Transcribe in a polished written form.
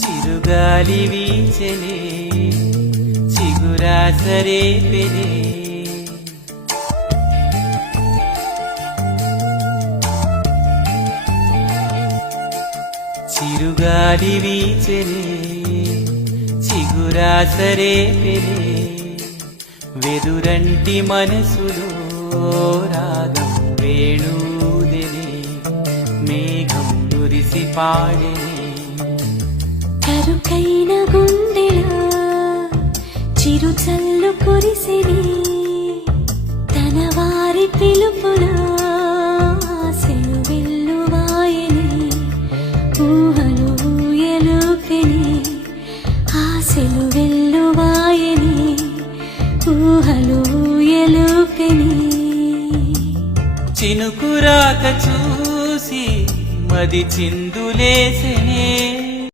చిరుగాలి వీచెనే చిగురాసరే పెనే చిరుగాలి వీచెనే చిగురాసరే పెనే వెదురంటి మనసులో రాగం వేణూదెనే మేఘం మురిసి పాడెనే కరుకైన గుండెలా చిరు చల్లు కురిసెనే తన వారి పిలుపులా సెలవెల్లు వాయనే ఊహలు ఊయలుపెనే ఆశలు వెల్లు వాయనే ఊహలు ఊయలుపెనే చినుకురాక చూసి మది చిందులేసెనే